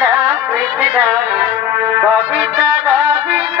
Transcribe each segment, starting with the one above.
কৃষ্ণ কবিতা গোবিন্দ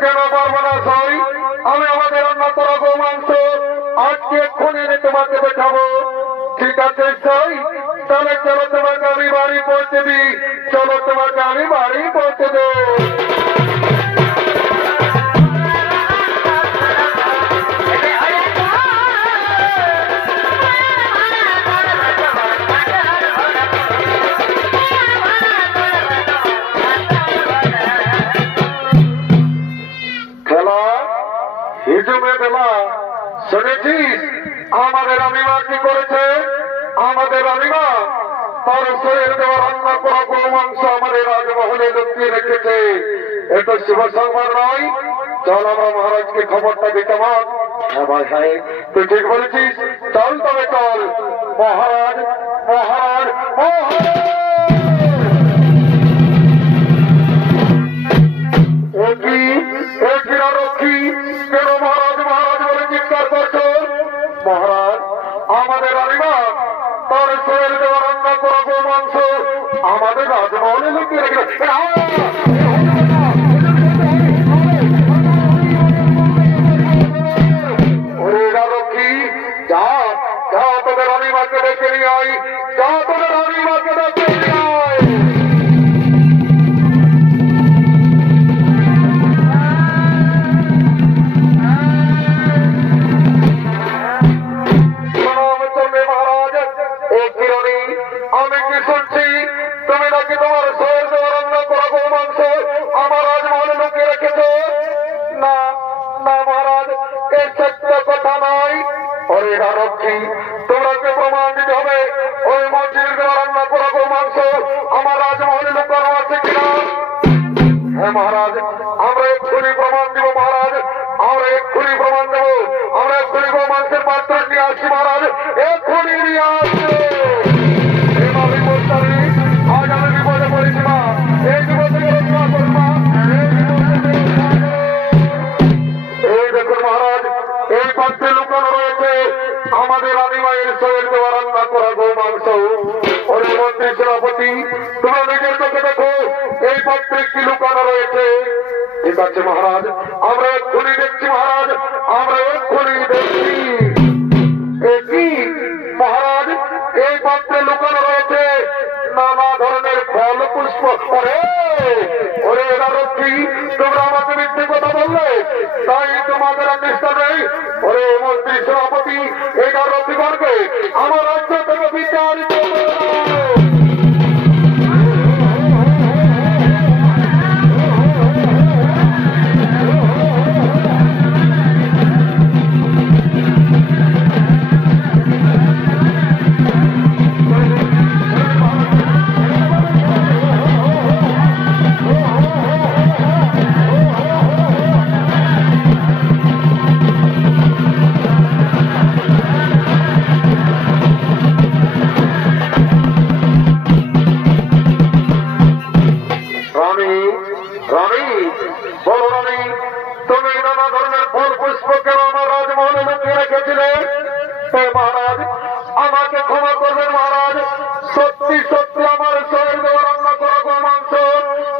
কেন পারব না সই আমি আমাদের রান্না করা গো মাংস আজকে এক্ষুনি নিয়ে তোমাকে দেখাবো। ঠিক আছে সই তাহলে চলো তোমাকে আমি বাড়ি পৌঁছে দিই। চলো তোমাকে আমি বাড়ি পৌঁছে দেবো শুনেছিস আমাদের রানীমা কি করেছে? আমাদের রানীমা তার শরীর দেওয়া রান্না করা গরু মাংস আমাদের রাজমহলে লুকিয়ে রেখেছে। এটা শুভ সংবাদ নয়। চল আমরা মহারাজকে খবরটা দিতে পার হ্যাঁ তুই ঠিক বলেছিস। চল তবে চল। মহারাজ মহারাজ মহারাজ! আমাদের রাজমহলে লুকিয়ে রেখে আমরা এক্ষুনি প্রমাণ দিব, মহারাজ। আমরা এক্ষুনি প্রমাণ দেব। আমরা এক্ষুনি মাংসের পাত্র নিয়ে আসছি মহারাজ। এক্ষুনি নিয়ে মা। এই এই পাত্রে কি লুকানো রয়েছে? ঠিক মহারাজ। আমরা এক্ষুনি দেখছি মহারাজ। আমরা এক্ষুনি দেখছি। এ কি? মহারাজ, এই পাত্রে লুকানো রয়েছে নানা ধরনের ফল পুষ্প। করে ওরে এরা তোমরা আমাকে মিথ্যে কথা বললে? তাই তোমাদের আর নেই। ওরে মন্ত্রী সভাপতি এটা রক্ষীগণকে আমার রাজ্য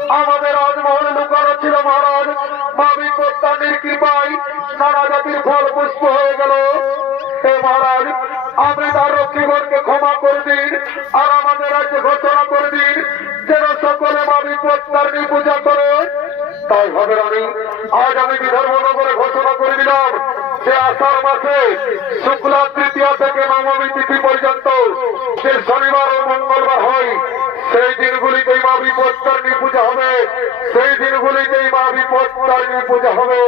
আমাদের রাজমহলে লুকানো ছিল মহারাজ। মাবি প্রত্যানির কৃপায় নানা জাতির ফল পুষ্প হয়ে গেল। হে মহারাজ, আপনি তার রক্ষীগণকে ক্ষমা করে দিন আর আমাদের রাজ্যে ঘোষণা করে দিন। যেন সকলে মা বিপত্তারিণী পূজা করে। তাই হবে রানী, আজ আমি বিধর্মনগরে ঘোষণা করে দিলাম যে আষাঢ় মাসে শুক্লা তৃতীয়া থেকে নবমী তিথি পর্যন্ত যে শনিবার ও মঙ্গলবার হয় সেই দিনগুলিতে মা বিপত্তারিণী পূজা হবে। সেই দিনগুলিতে মা বিপত্তারিণী পূজা হবে।